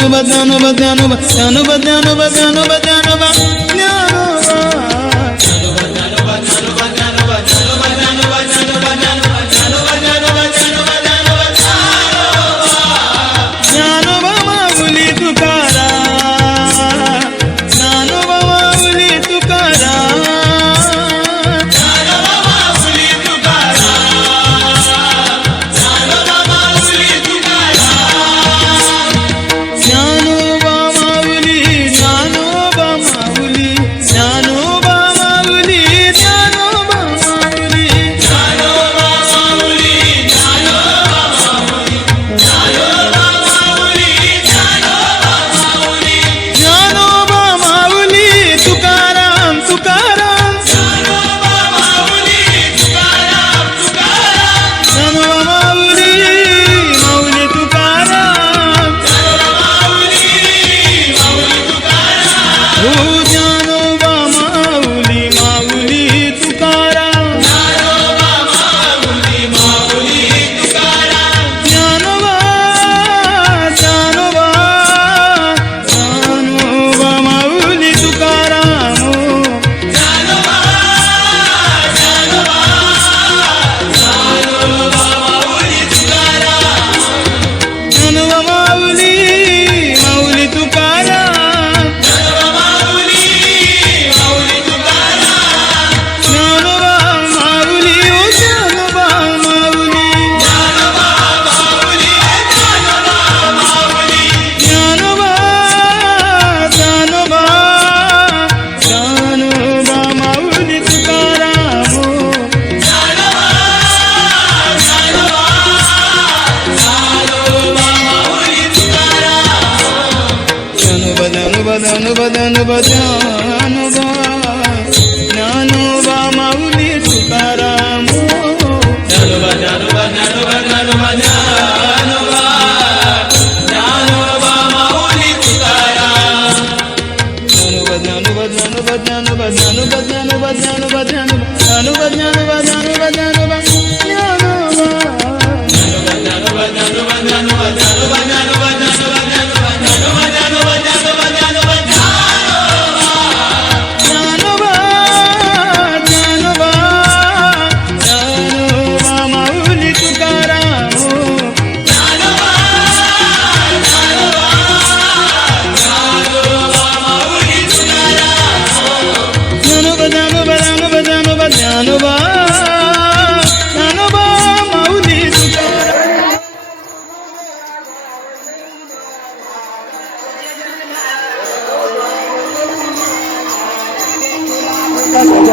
ಧ್ಯಾನ ಬ ಧ್ಯಾನ ಬ ಧ್ಯಾನ ಬ ಧ್ಯಾನ ಬ ಧ್ಯಾನ ಬ ಧ್ಯಾನ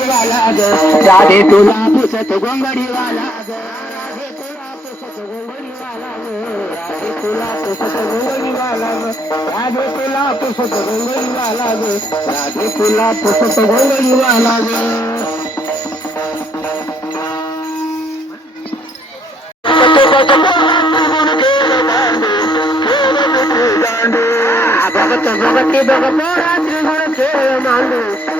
गोंगडीवाला. ग राधे तुला पुसत गोंगडीवाला. ग राधे तुला पुसत गोंगडीवाला. ग राधे तुला पुसत गोंगडीवाला. ग राधे भगत भगत रात्री भर खेळ मांडू.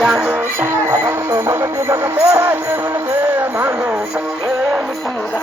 জানো ভক্ত ভক্তি ভক্ত মানো প্রেম পুরা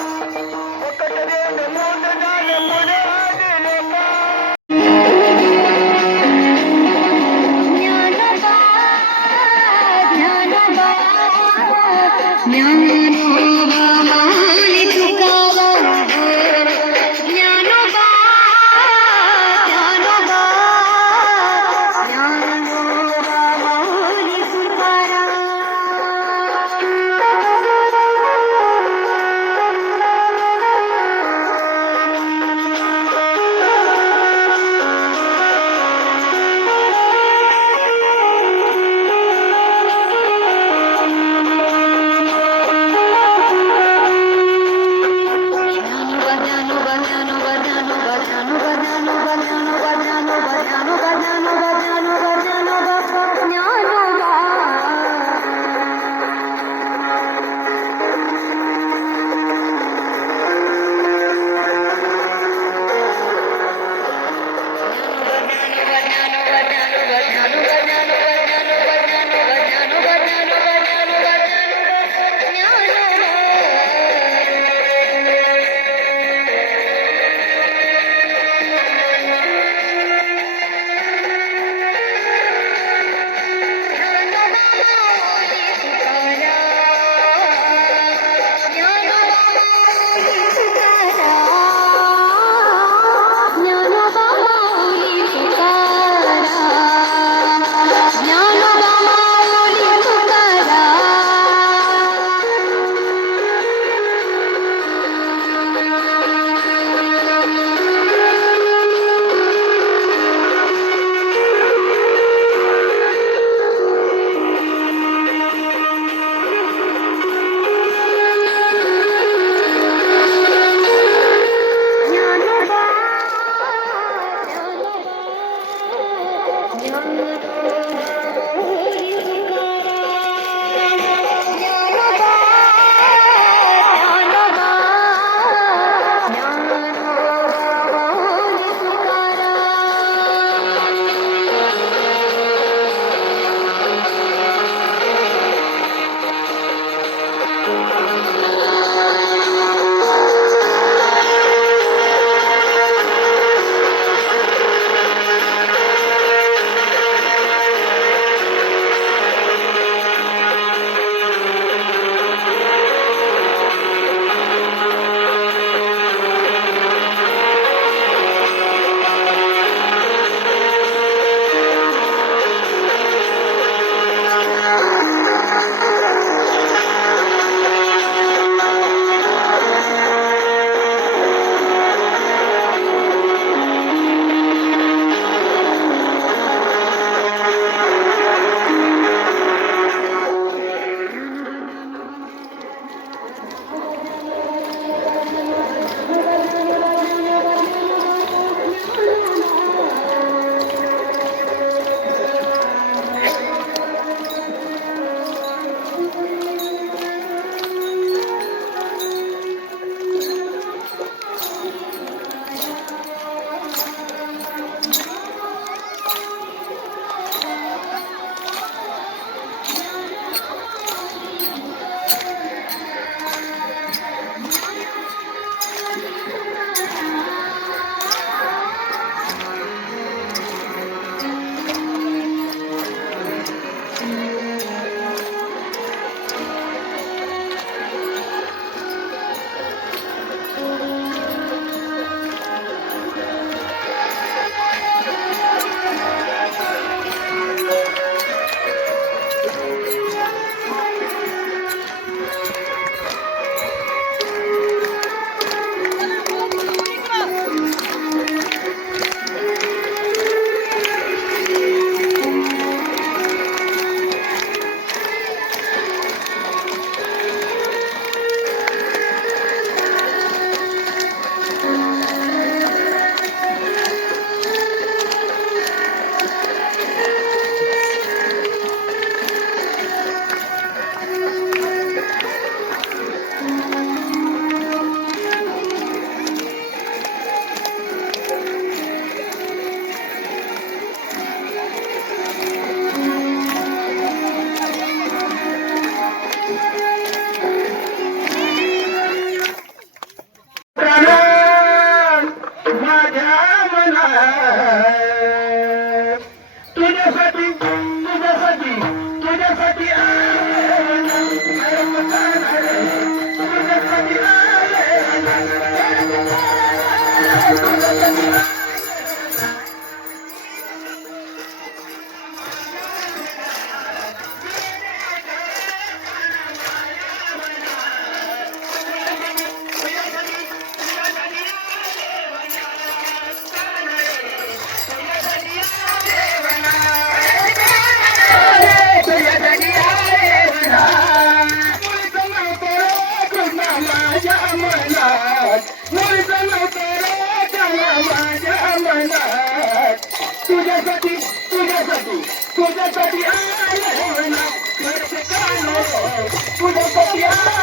तुझ्यासाठी तुझ्यासाठी तुझ्यासाठी आले म्हणा खर्च काढणार तुझ्यासाठी आलो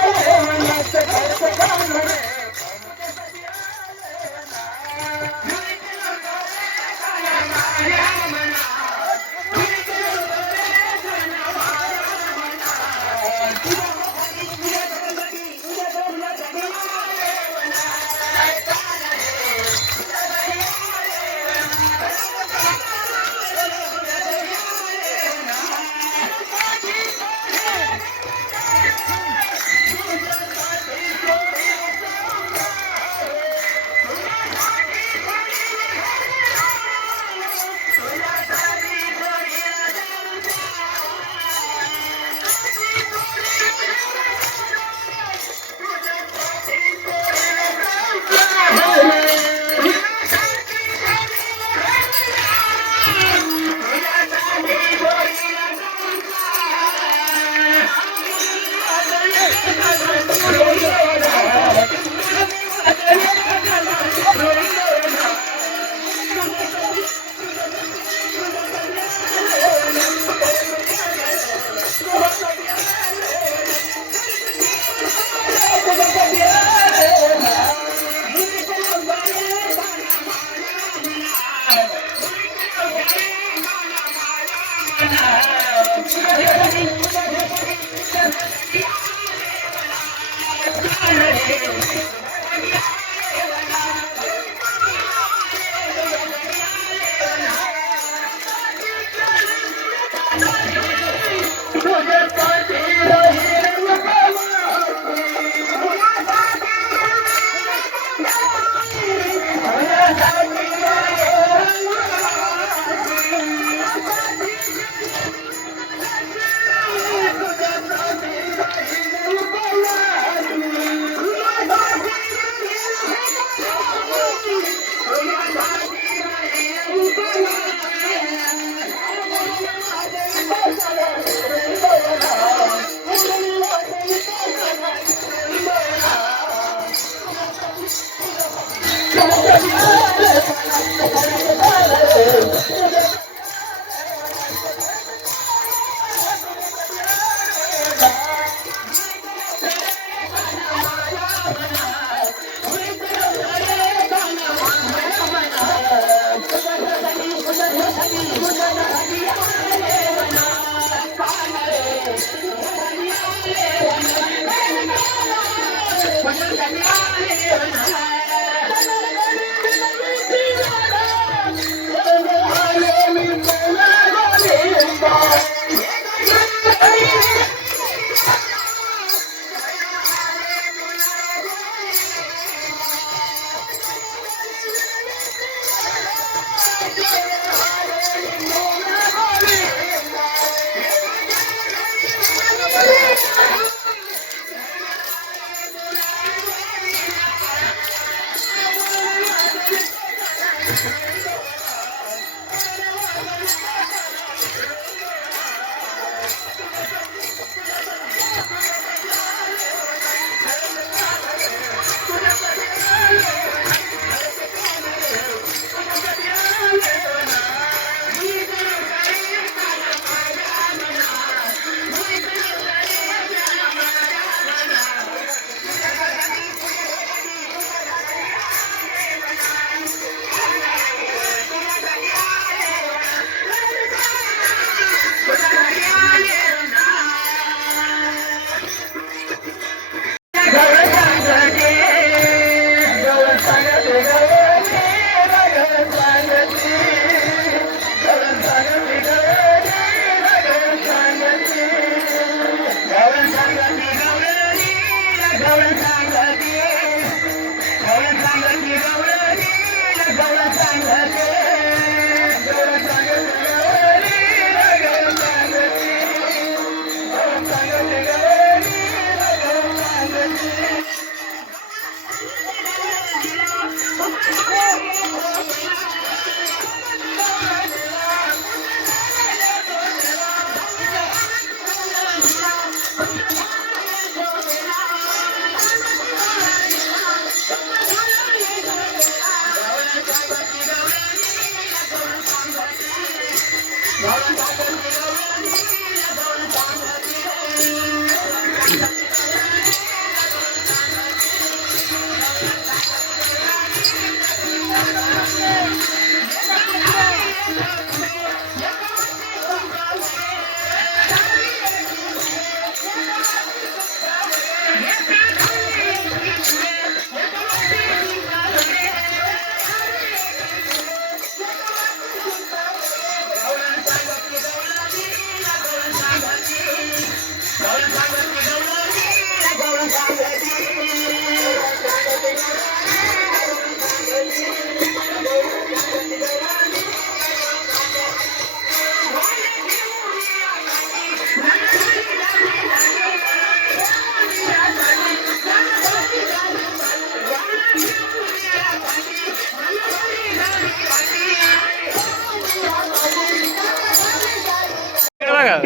Thank you.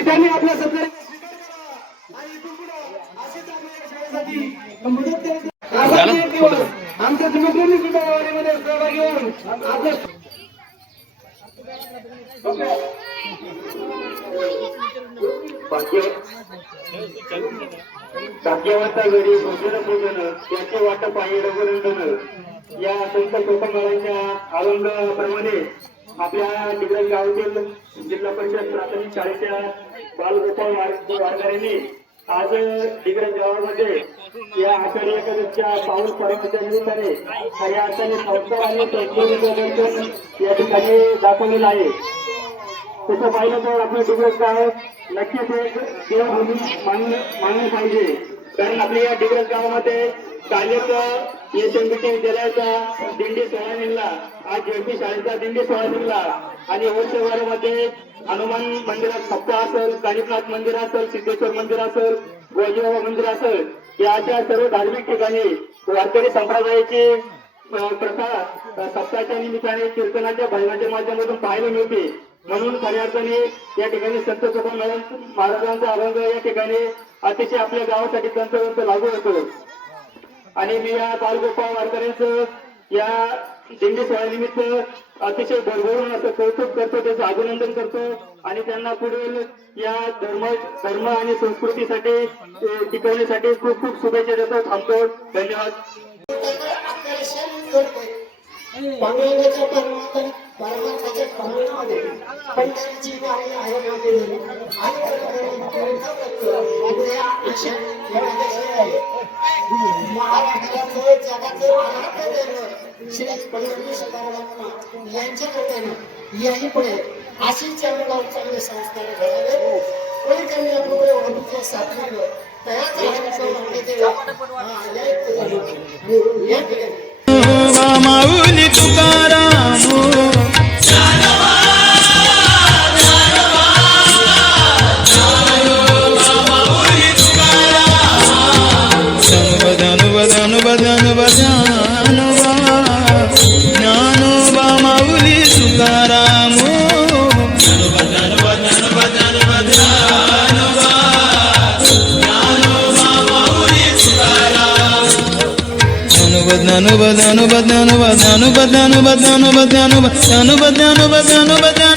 ठिकाणी आपल्या सरकारने आमच्या सुद्धा सहभागी होऊन भाग्यवंता घरी भोजन भोजन त्याचे वाटप आहे रघुनंदन. या संत कोकमाळांच्या आलंगाप्रमाणे आपल्या डिग्रज गावातील जिल्हा परिषद प्राथमिक शाळेच्या बालगोपाळ वार- वारकऱ्यांनी आज डिग्रज गावामध्ये या आषाढी एकादशीच्या पाऊस पर्वाच्या निमित्ताने खऱ्या अर्थाने संस्कार आणि संस्कृतीचं दर्शन या ठिकाणी दाखवलेलं आहे. तसं पाहिलं तर आपलं डिग्रज गाव नक्कीच एक देवभूमी मानलं पाहिजे. कारण आपल्या या डिग्रज गावामध्ये कार्यक्रम एसएमबीटी विद्यालयाचा दिंडी सोहळा निघला. आज जेपी शाळेचा दिंडी सोहळा निघला. आणि होलसेलवाल्यामध्ये हनुमान मंदिरात सप्पा असेल कानिपनाथ मंदिर असेल सिद्धेश्वर मंदिर असेल गोजीबाबा मंदिर असेल या अशा सर्व धार्मिक ठिकाणी वारकरी संप्रदायाचे प्रथा सप्ताहाच्या निमित्ताने कीर्तनाच्या भजनाच्या माध्यमातून पाहायला मिळते. म्हणून खऱ्या अर्थाने या ठिकाणी संत तुकाराम महाराजांचा अभंग या ठिकाणी अतिशय आपल्या गावासाठी तंतोतंत लागू होतो. आणि मी या बालगोपाळ वारकऱ्यांचं या दिंडी सोहळ्यानिमित्त अतिशय भरभरून असं कौतुक करतो त्याचं अभिनंदन करतो. आणि त्यांना पुढील या धर्म धर्म आणि संस्कृतीसाठी टिकवण्यासाठी खूप खूप शुभेच्छा देतो. थांबतो. धन्यवाद. पारंपरिकाच्या पाहुण्यामध्ये पंढरीची गाणी आयोगामध्ये झाली आणि या अशा आहे. महाराष्ट्राचं जगाचं आराध्य श्री पंढरी सदाराम यांच्या नात्यानं याही पुढे अशी चरणावर चांगले संस्कार घडावे कोणीकडे आपल्याकडे ओळखीच्या साधनावर तयार झाल्याचं म्हणते ಧ್ಯಾನುವ ಧ್ಯಾನುವ ಧ್ಯಾನುವ ಧ್ಯಾನುವ ಧ್ಯಾನುವ. ಧ್ಯಾನ